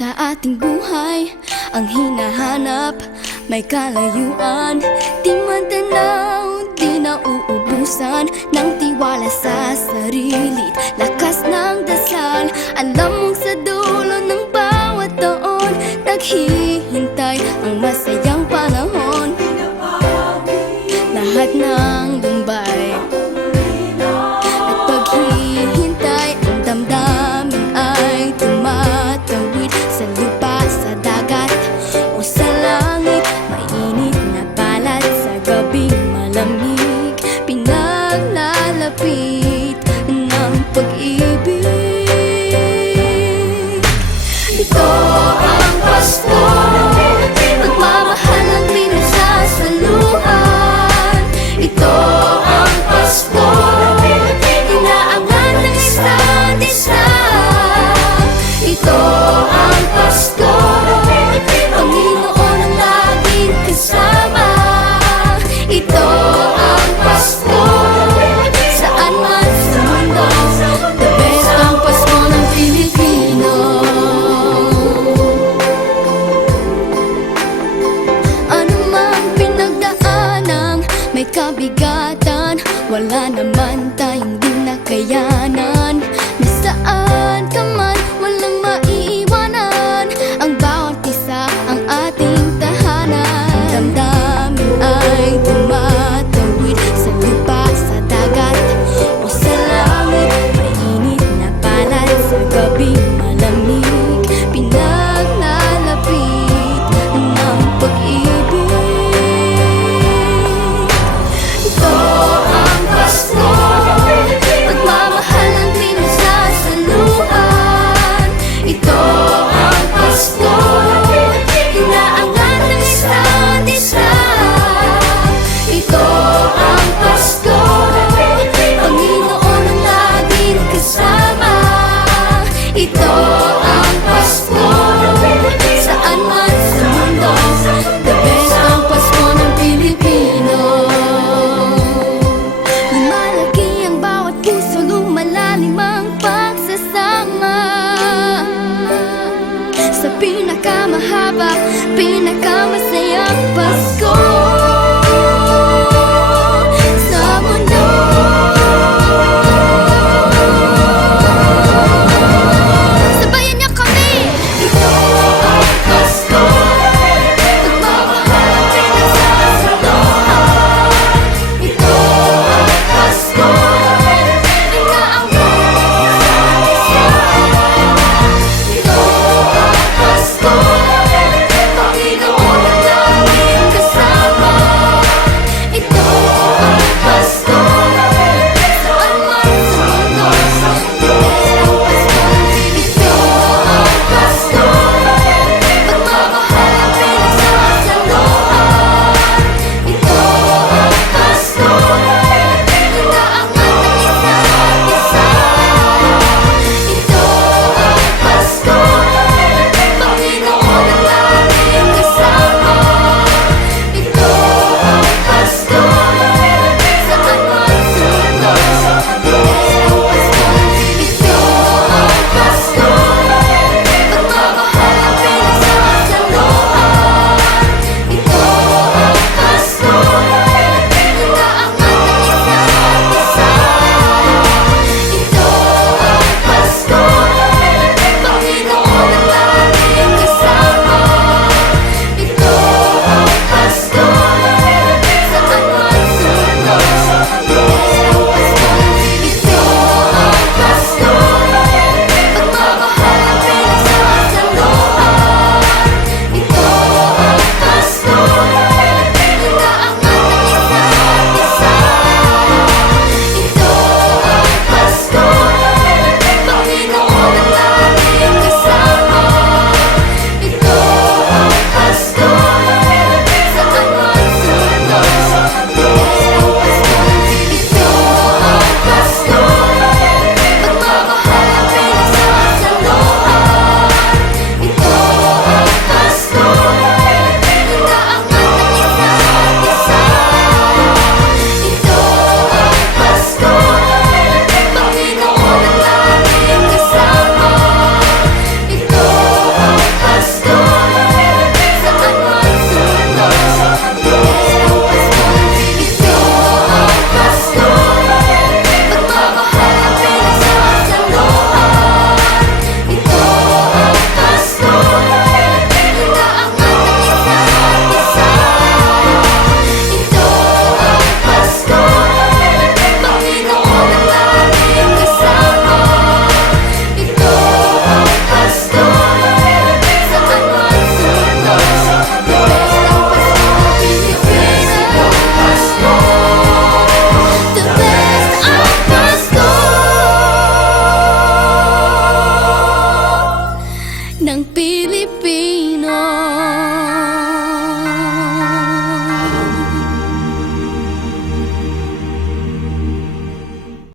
sa ating buhay ang hinahanap, may kalayuan, di man tanaw, di nauubusan ng tiwala sa sarili't lakas ng dasal. Alam mong sa dulo ng bawat taon naghihintay ang masayang panahon. Lahat ng lumbay at paghihintay, ang damdamin ay tumatawid sa lupa, sa dagat o sa langit. Mainit na palad sa gabing malamig, pinaglalapit ng pag-ibig. Ito ang Pasko, pagmamahal ang pinagsasaluhan. Ito ang Pasko, inaangat ng isa't isa. Ito ang Pasko, Panginoon ang laging kasama. Ito ang Pasko, saan man sa mundo, the best ang Pasko ng Pilipino. Ano mang pinagdaanang may kabigatan, wala naman tayong di nakayanan. Nasaan ka man, walang maiiwanan, ang bawat isa ang ating tahanan. Damdamin ay tumatawid sa lupa, sa dagat o sa langit. Mainit na palad sa gabing malamig, pinaglalapit ng pag-ibig. Ito ang Pasko, pagmamahal ang pinagsasaluhan. Ito ang Pasko, inaangat ng isa't isa. Ito ang Pasko, Panginoon ang laging kasama. Ito ang Pasko, saan man sa mundo, the best ang Pasko ng Pilipino. Lumalaki ang bawat puso, lumalalim ang pagsasama sa pinakamahaba, pinakamasayang Pasko.